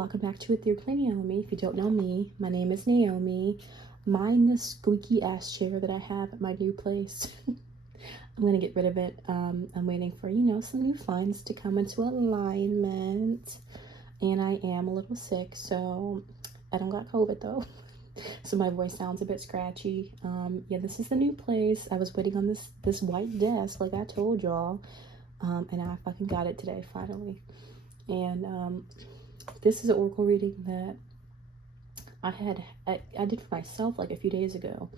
welcome back to It Through Naomi. If you don't know me, my name is Naomi. Mind the squeaky ass chair that I have at my new place. I'm gonna get rid of it. I'm waiting for, some new finds to come into alignment. And I am a little sick, so I don't got COVID though. So my voice sounds a bit scratchy. Yeah, this is the new place. I was waiting on this white desk, like I told y'all. And I fucking got it today, finally. And this is an oracle reading that I did for myself like a few days ago.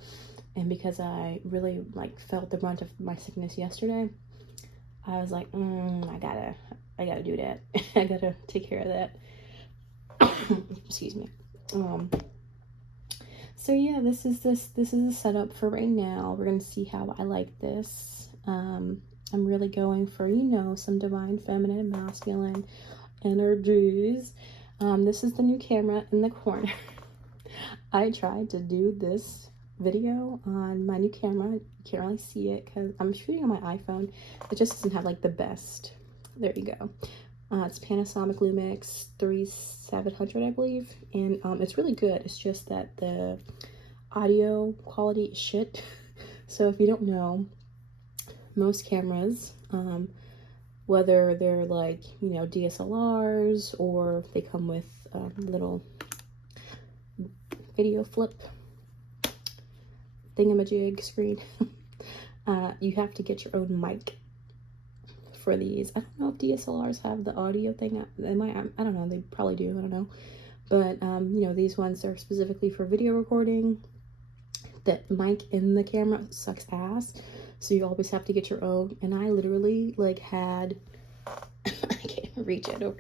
And because I really felt the brunt of my sickness yesterday, I was like, I gotta do that. I gotta take care of that. Excuse me. So yeah, this is the setup for right now. We're gonna see how I like this. I'm really going for, some divine feminine and masculine energies. This is the new camera in the corner. I tried to do this video on my new camera. You can't really see it because I'm shooting on my iPhone. It just doesn't have the best. There you go. It's Panasonic Lumix 3700, I believe, and it's really good. It's just that the audio quality is shit. So if you don't know, most cameras, whether they're DSLRs or they come with little video flip thingamajig screen, you have to get your own mic for these. I don't know if DSLRs have the audio thing. They might, I don't know, they probably do, I don't know. But these ones are specifically for video recording. The mic in the camera sucks ass, so you always have to get your own. And I literally had I can't reach it over.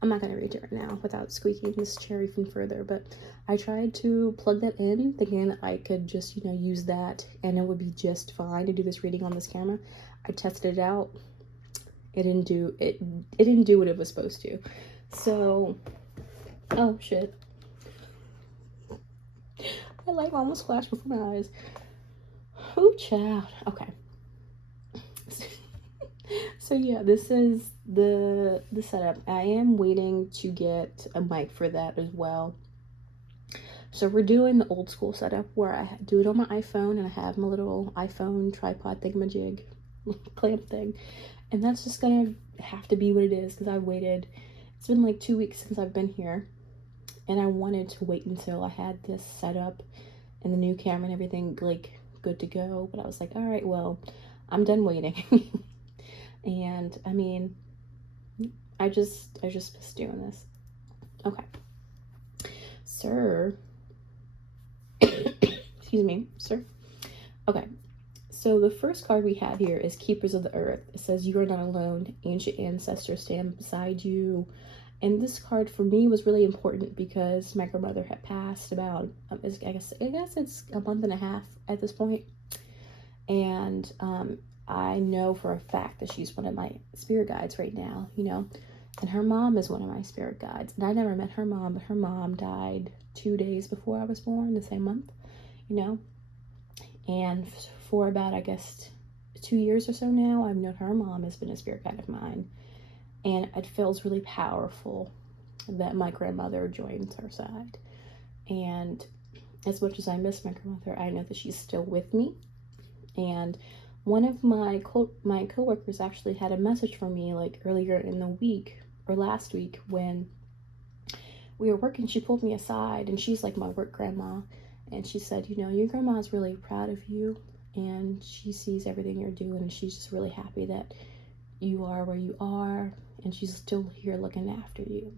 I'm not gonna reach it right now without squeaking this chair even further, but I tried to plug that in thinking that I could just use that and it would be just fine to do this reading on this camera. I tested it out. It didn't do what it was supposed to. So, oh shit, my light almost flashed before my eyes. Oh child. Okay. So yeah, this is the setup. I am waiting to get a mic for that as well. So we're doing the old school setup where I do it on my iPhone and I have my little iPhone tripod thingamajig clamp thing. And that's just gonna have to be what it is because I waited. It's been 2 weeks since I've been here. And I wanted to wait until I had this set up and the new camera and everything good to go. But I was like, all right, well, I'm done waiting. And I mean, I just miss doing this. Okay. Sir. Excuse me, sir. Okay. So the first card we have here is Keepers of the Earth. It says, you are not alone. Ancient ancestors stand beside you. And this card for me was really important because my grandmother had passed about, I guess it's a month and a half at this point. And I know for a fact that she's one of my spirit guides right now, and her mom is one of my spirit guides. And I never met her mom, but her mom died 2 days before I was born, the same month, and for about, I guess, 2 years or so now, I've known her mom has been a spirit guide of mine. And it feels really powerful that my grandmother joins her side. And as much as I miss my grandmother, I know that she's still with me. And one of my coworkers actually had a message for me earlier in the week or last week when we were working. She pulled me aside and she's my work grandma. And she said, your grandma's really proud of you and she sees everything you're doing and she's just really happy that you are where you are and she's still here looking after you.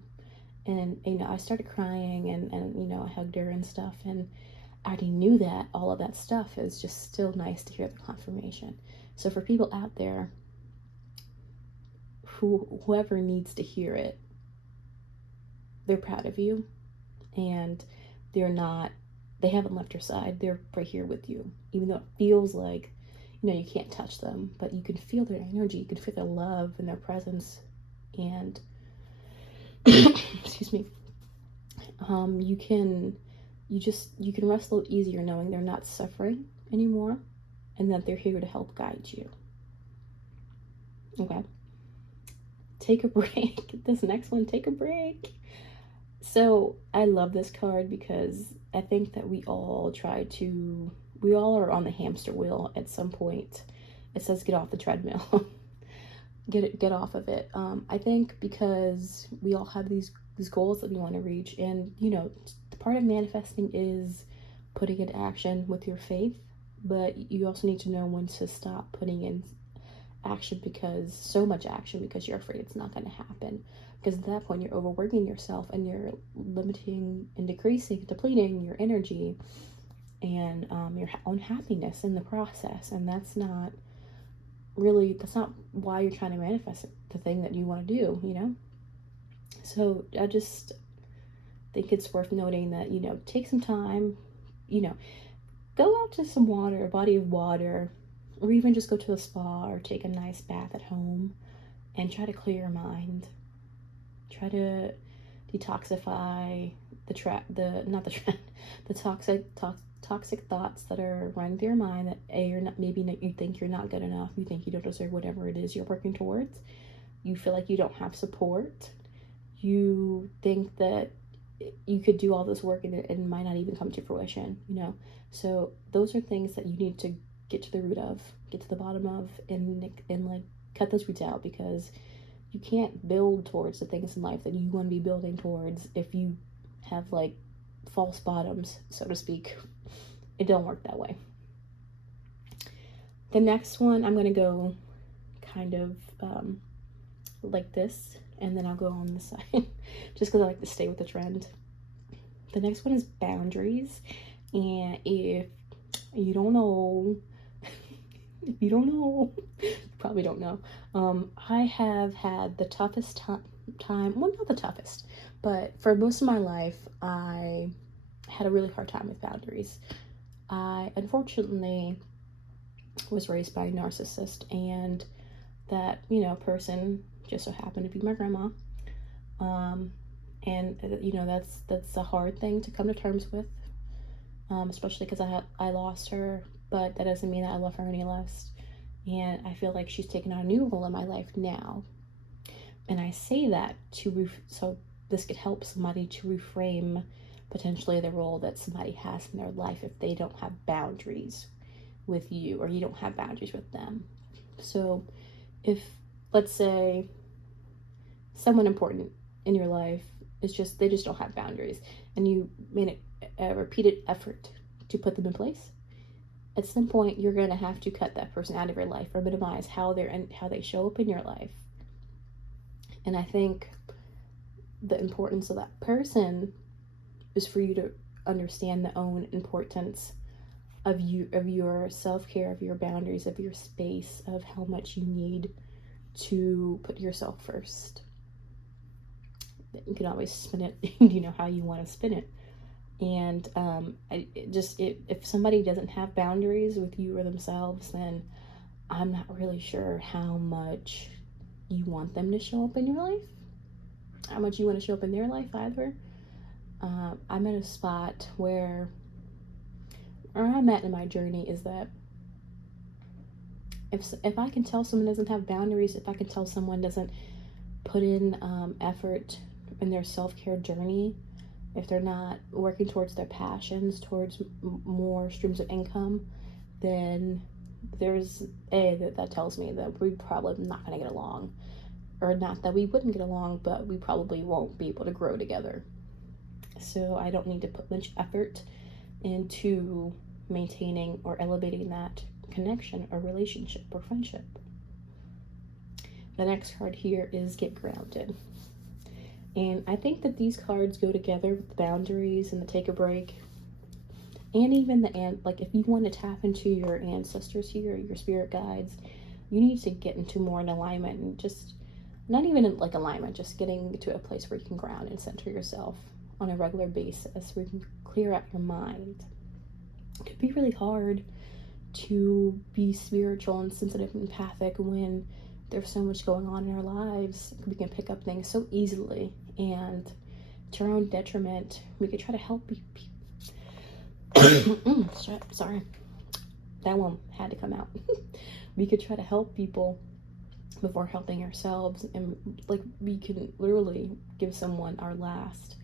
And I started crying and I hugged her and stuff, and I already knew that all of that stuff is just still nice to hear the confirmation. So for people out there whoever needs to hear it, they're proud of you and they haven't left your side. They're right here with you, even though it feels like you can't touch them, but you can feel their energy, you can feel their love and their presence. And excuse me, you can rest a little easier knowing they're not suffering anymore and that they're here to help guide you. Okay, take a break. This next one, take a break. So I love this card because I think that we all are on the hamster wheel at some point. It says get off the treadmill. Get off of it. I think because we all have these goals that we want to reach, and the part of manifesting is putting into action with your faith, but you also need to know when to stop putting in action, because so much action because you're afraid it's not going to happen, because at that point you're overworking yourself and you're limiting and depleting your energy and your own happiness in the process, and that's not why you're trying to manifest the thing that you want to do. So I just think it's worth noting that take some time, go out to some water, a body of water, or even just go to a spa or take a nice bath at home and try to clear your mind. Try to detoxify the toxic thoughts that are running through your mind, that you think you're not good enough, you think you don't deserve whatever it is you're working towards, you feel like you don't have support, you think that you could do all this work and it might not even come to fruition. So those are things that you need to get to the root of, get to the bottom of, and like cut those roots out, because you can't build towards the things in life that you want to be building towards if you have like false bottoms, so to speak. It don't work that way. The next one, I'm going to go kind of like this, and then I'll go on this side just because I like to stay with the trend. The next one is boundaries. And if you don't know, you probably don't know, I have had the toughest time, well, not the toughest, but for most of my life, I had a really hard time with boundaries. I unfortunately was raised by a narcissist, and that person just so happened to be my grandma. And that's a hard thing to come to terms with, especially because I lost her, but that doesn't mean that I love her any less. And I feel like she's taken on a new role in my life now. And I say that so this could help somebody to reframe potentially the role that somebody has in their life if they don't have boundaries with you, or you don't have boundaries with them. So if, let's say, someone important in your life they just don't have boundaries, and you made a repeated effort to put them in place, at some point you're going to have to cut that person out of your life or minimize how they show up in your life. And I think the importance of that person is for you to understand the own importance of your self-care, of your boundaries, of your space, of how much you need to put yourself first. You can always spin it how you want to spin it. And if somebody doesn't have boundaries with you or themselves, then I'm not really sure how much you want them to show up in your life, how much you want to show up in their life either. I'm at a spot where I'm at in my journey is that if I can tell someone doesn't have boundaries, if I can tell someone doesn't put in effort in their self-care journey, if they're not working towards their passions, towards more streams of income, then that tells me that we're probably not going to get along. Or not that we wouldn't get along, but we probably won't be able to grow together. So I don't need to put much effort into maintaining or elevating that connection or relationship or friendship. The next card here is get grounded. And I think that these cards go together with boundaries and the take a break. And even if you want to tap into your ancestors here, your spirit guides, you need to get into more in alignment, and just not even in alignment, just getting to a place where you can ground and center yourself on a regular basis, where you can clear out your mind. It could be really hard to be spiritual and sensitive and empathic when there's so much going on in our lives. We can pick up things so easily, and to our own detriment, we could try to help people. Sorry, that one had to come out. We could try to help people before helping ourselves, and we can literally give someone our last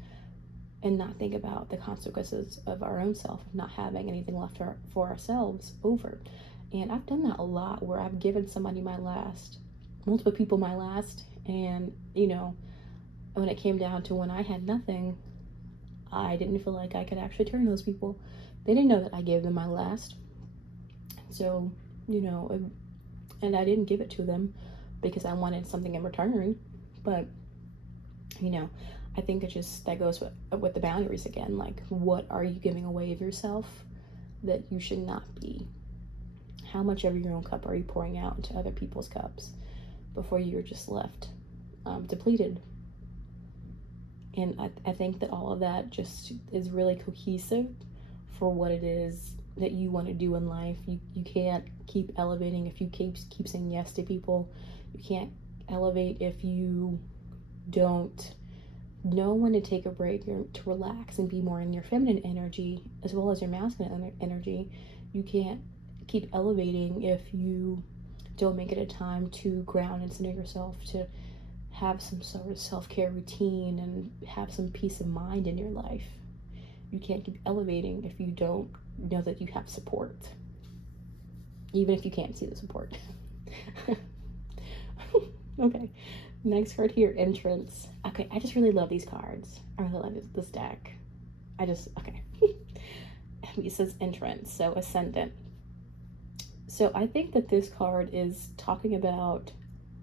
and not think about the consequences of our own self, not having anything left for ourselves over. And I've done that a lot, where I've given somebody my last, multiple people my last, and when it came down to when I had nothing, I didn't feel like I could actually turn those people. They didn't know that I gave them my last. So, and I didn't give it to them because I wanted something in return. But, I think that goes with the boundaries again. Like, what are you giving away of yourself that you should not be? How much of your own cup are you pouring out into other people's cups before you're just left depleted? And I think that all of that just is really cohesive for what it is that you want to do in life. You can't keep elevating if you keep saying yes to people. You can't elevate if you don't know when to take a break or to relax and be more in your feminine energy as well as your masculine energy. You can't keep elevating if you don't make it a time to ground and center yourself, to have some sort of self-care routine and have some peace of mind in your life. You can't keep elevating if you don't know that you have support, even if you can't see the support. Okay, next card here, entrance. Okay, I just really love these cards. I really love this deck. Okay. It says entrance, so ascendant. So I think that this card is talking about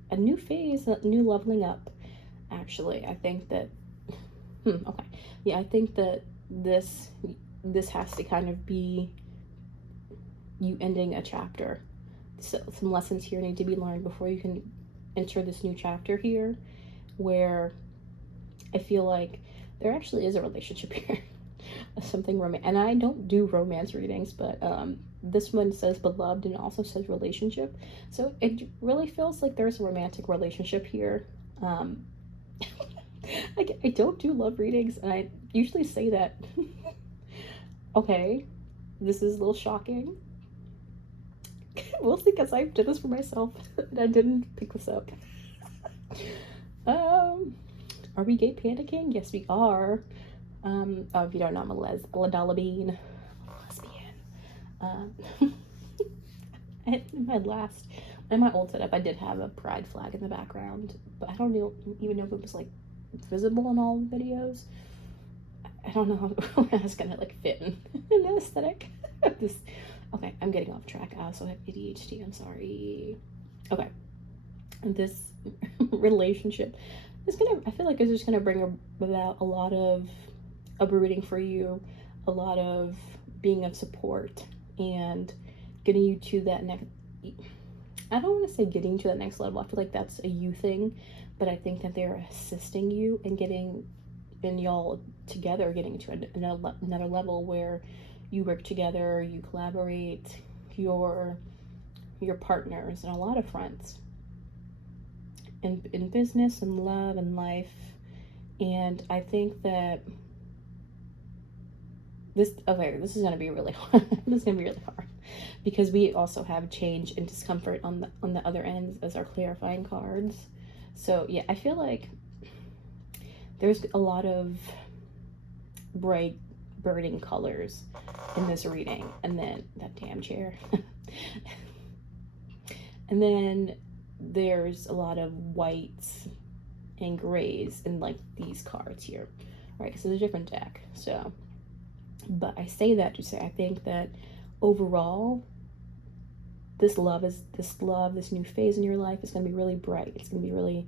a new phase, a new leveling up, actually. I think that, okay. Yeah, I think that this has to kind of be you ending a chapter. So some lessons here need to be learned before you can enter this new chapter here, where I feel like there actually is a relationship here. Something romantic. And I don't do romance readings, but this one says beloved and also says relationship. So it really feels like there's a romantic relationship here. I don't do love readings, and I usually say that. Okay, this is a little shocking. Mostly because I did this for myself and I didn't pick this up. Are we gay panicking? Yes, we are. Oh, if you don't know, I'm a lesbian. In my old setup, I did have a pride flag in the background, but I don't even know if it was like visible in all the videos. I don't know how that's gonna like fit in the aesthetic of this. Okay, I'm getting off track. I also have ADHD. I'm sorry. Okay, this relationship is I feel like it's just gonna bring about a lot of uprooting for you, a lot of being of support, and getting you to that next. I don't want to say getting to that next level. I feel like that's a you thing, but I think that they're assisting you in getting, and y'all together getting to another level where you work together, you collaborate, your partners and a lot of friends in business and love and life. And I think that this is going to be really hard. This is going to be really hard because we also have change and discomfort on the other ends as our clarifying cards. So yeah, I feel like there's a lot of bright burning colors in this reading. And then that damn chair. And then there's a lot of whites and grays in like these cards here, right? Because it's a different deck. So, but I say that to say I think that overall, this new phase in your life is going to be really bright. It's going to be really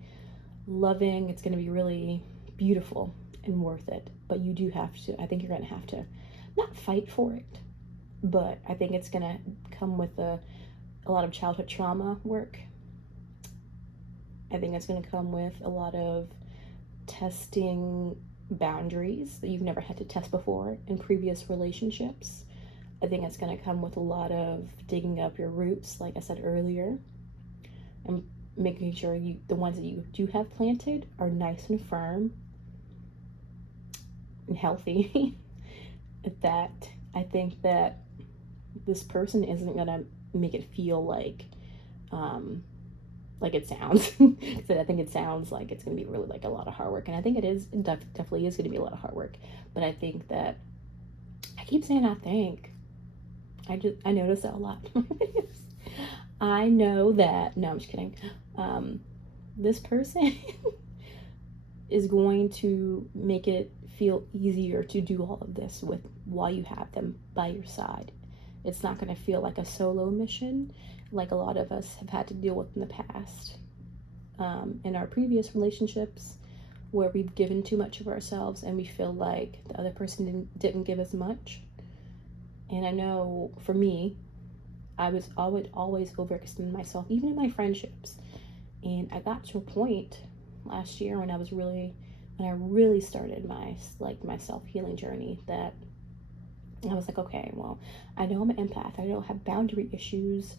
loving. It's going to be really beautiful and worth it. But you do have to, I think you're going to have to not fight for it, but I think it's going to come with a lot of childhood trauma work. I think it's going to come with a lot of testing boundaries that you've never had to test before in previous relationships. I think it's going to come with a lot of digging up your roots, like I said earlier, and making sure the ones that you do have planted are nice and firm and healthy. That I think that this person isn't going to make it feel like like it sounds. Because I think it sounds like it's going to be really like a lot of hard work. And I think it is, definitely is going to be a lot of hard work. But I think that, I keep saying I think. I notice that a lot. I know that, no, I'm just kidding. This person is going to make it feel easier to do all of this with while you have them by your side. It's not going to feel like a solo mission like a lot of us have had to deal with in the past. In our previous relationships, where we've given too much of ourselves and we feel like the other person didn't give as much. And I know for me, I would always overextend myself, even in my friendships. And I got to a point last year when I really started my self-healing journey, that I was like, okay, well, I know I'm an empath. I don't have boundary issues,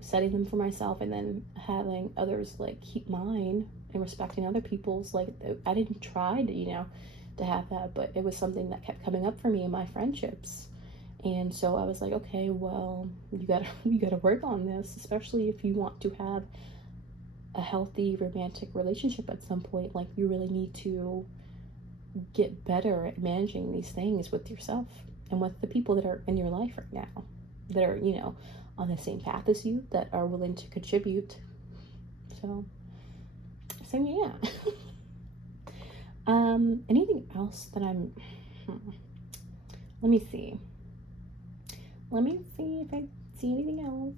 setting them for myself and then having others like keep mine, and respecting other people's. Like, I didn't try to have that, but it was something that kept coming up for me in my friendships. And so I was like, okay, well, you gotta work on this, especially if you want to have a healthy romantic relationship at some point. Like, you really need to get better at managing these things with yourself and with the people that are in your life right now, that are, on the same path as you, that are willing to contribute. So yeah. Anything else that let me see if I see anything else.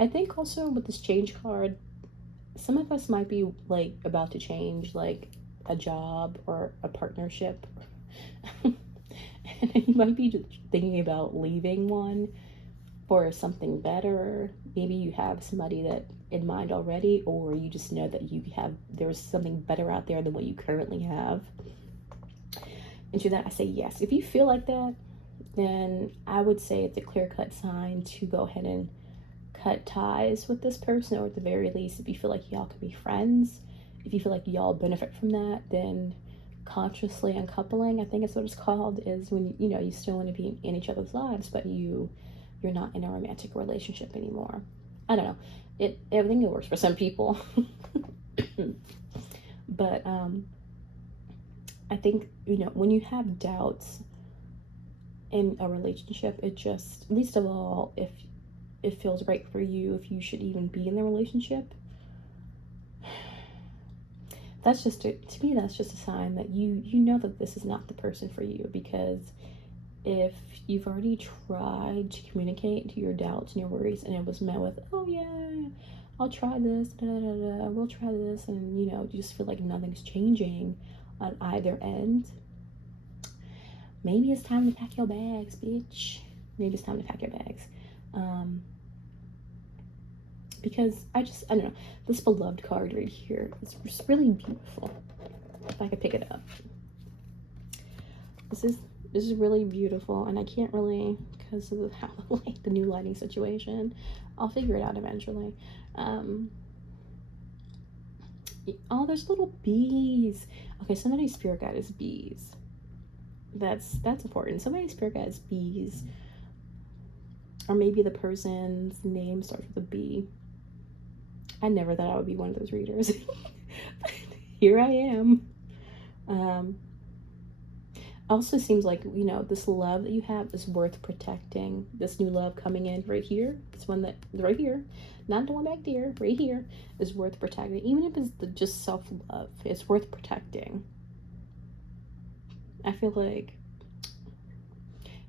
I think also with this change card, some of us might be like about to change like a job or a partnership. And you might be just thinking about leaving one for something better. Maybe you have somebody that in mind already, or you just know that there's something better out there than what you currently have. And to that I say yes. If you feel like that, then I would say it's a clear-cut sign to go ahead and cut ties with this person, or at the very least, if you feel like y'all could be friends, if you feel like y'all benefit from that, then consciously uncoupling, I think it's what it's called, is when you still want to be in each other's lives, but you're not in a romantic relationship anymore. I don't know. I think it works for some people. But I think when you have doubts in a relationship, it just, least of all, if it feels right for you, if you should even be in the relationship, that's just to me, that's just a sign that you know that this is not the person for you. Because if you've already tried to communicate your doubts and your worries, and it was met with, oh yeah, I'll try this, we'll try this, and you just feel like nothing's changing on either end, maybe it's time to pack your bags, bitch. Maybe it's time to pack your bags. Because I don't know, this beloved card right here is just really beautiful. If I could pick it up, this is really beautiful, and I can't really, because of how the new lighting situation. I'll figure it out eventually. Oh, there's little bees. Okay, somebody's spirit guide is bees. That's important. Somebody's spirit guide is bees, or maybe the person's name starts with a B. I never thought I would be one of those readers. Here I am. Also seems like, this love that you have is worth protecting. This new love coming in right here, this one that right here, not the one back there, right here, is worth protecting. Even if it's just self-love, it's worth protecting. I feel like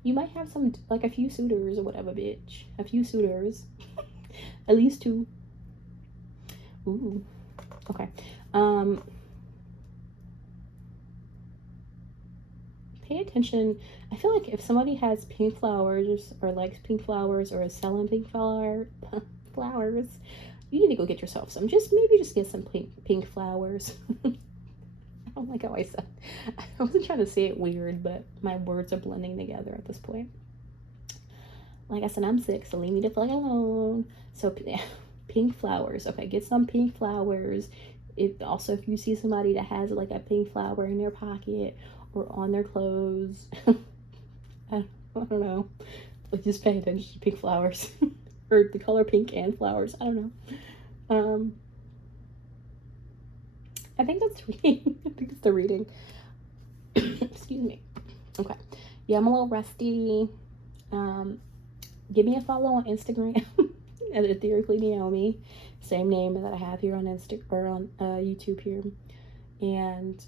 you might have a few suitors or whatever, bitch. A few suitors. At least 2. Ooh. Okay. Pay attention. I feel like if somebody has pink flowers, or likes pink flowers, or is selling pink flowers, you need to go get yourself some. Maybe just get some pink flowers. I don't like how I said. I wasn't trying to say it weird, but my words are blending together at this point. Like I said, I'm sick, so leave me the fuck alone. So pink flowers. Okay, get some pink flowers. If you see somebody that has like a pink flower in their pocket or on their clothes, I don't know, Like, just pay attention to pink flowers. Or the color pink and flowers. I don't know. I think that's reading. I think it's the reading. Excuse me. Okay. Yeah, I'm a little rusty. Give me a follow on Instagram at Etherically Naomi. Same name that I have here on YouTube here. And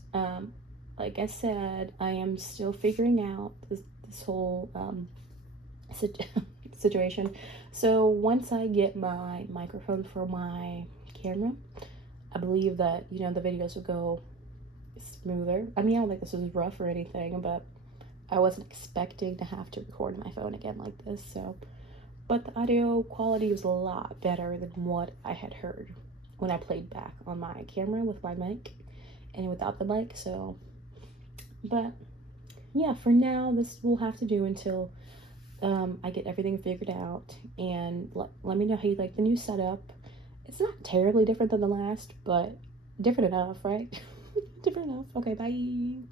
like I said, I am still figuring out this whole situation. So once I get my microphone for my camera, I believe that, you know, the videos will go smoother. I mean, I don't think this was rough or anything, but I wasn't expecting to have to record my phone again like this. So, but the audio quality was a lot better than what I had heard when I played back on my camera with my mic and without the mic. So, but yeah, for now, this will have to do until I get everything figured out. And let me know how you like the new setup. It's not terribly different than the last, but different enough, right? Different enough. Okay, bye.